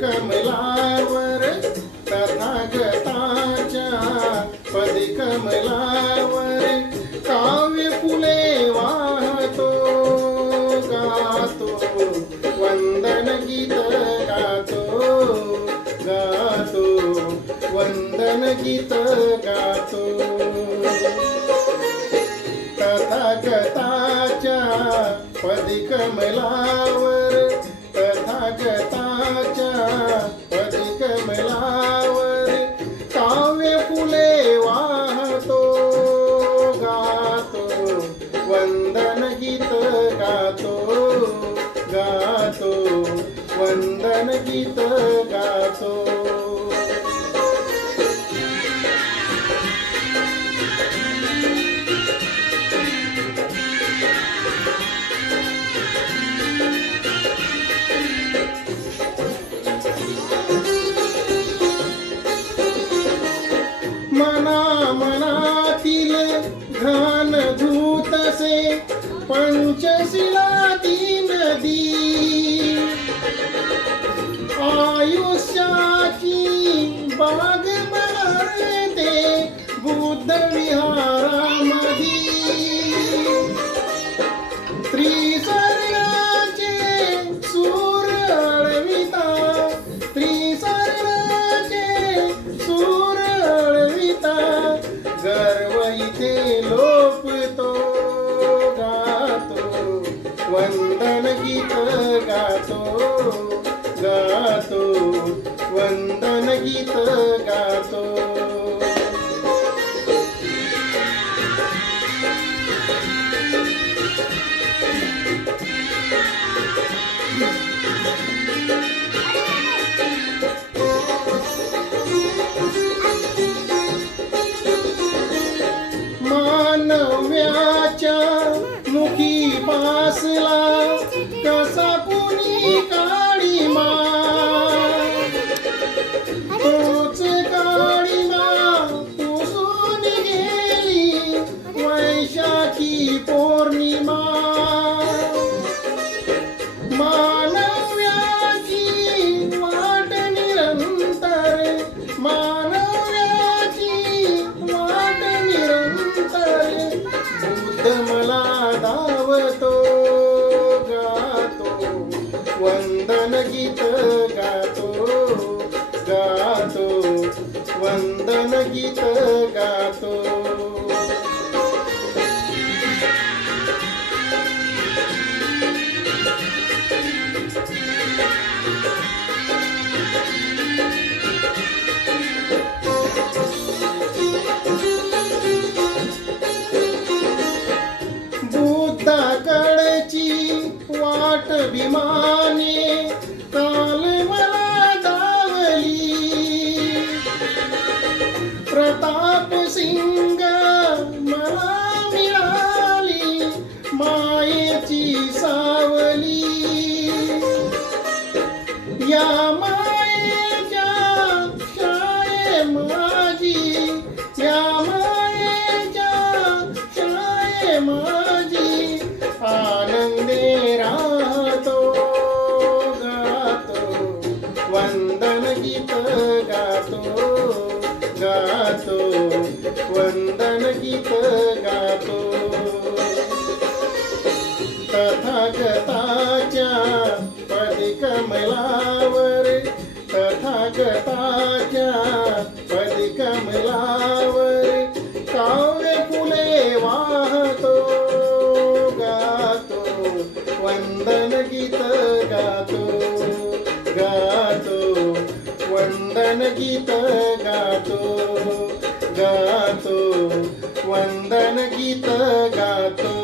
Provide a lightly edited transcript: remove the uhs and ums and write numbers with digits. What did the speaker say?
कमलावर तथागताच्या पदी कमलावर काव्य फुले वाहतो गातो वंदन गीत गातो गातो वंदन गीत गातो तथागताच्या पदी कमलावर तथागताच्या पदी कमलावर काव्य फुले वाहतो गातो वंदन गीत गातो गातो वंदन गीत गातो मना मनातील घान धूतसे पंचशिला तीन नदी आयुष्याची बाग बहरते बुद्ध विहारामधी त्रिसर्गाचे सूर अळविता त्रिसर्गाचे सूर अळविता गर्व इथे लोपतो गातो वंदन गीत गातो गातो वंदन गीत गातो मानव्याच्या मुखी पासला कसा कुणी काळीमा तोच काळीमा पुसून गेली वैशाखी पौर्णिमा मानव्याची वाट निरंतर मानव्याची वाट निरंतर बुद्ध मला धावतो गातो वंदन गीत गातो गातो वंदन गीत गातो बुद्धाकडची वाट विमाने काल मला धावली प्रताप सिंग मला मिळाली मायेची सावली या मायेच्या शाये माझी या मायेच्या शाये माझी आनंदे राहतो गातो वंदन गीत गातो गातो वंदन गीत गातो तथागताच्या पदी कमलावर तथागताच्या पदी कमलावर काव्य फुले वाहतो गातो वंदन गीत गातो गातो वंदन गीत गातो गातो वंदन गीत गातो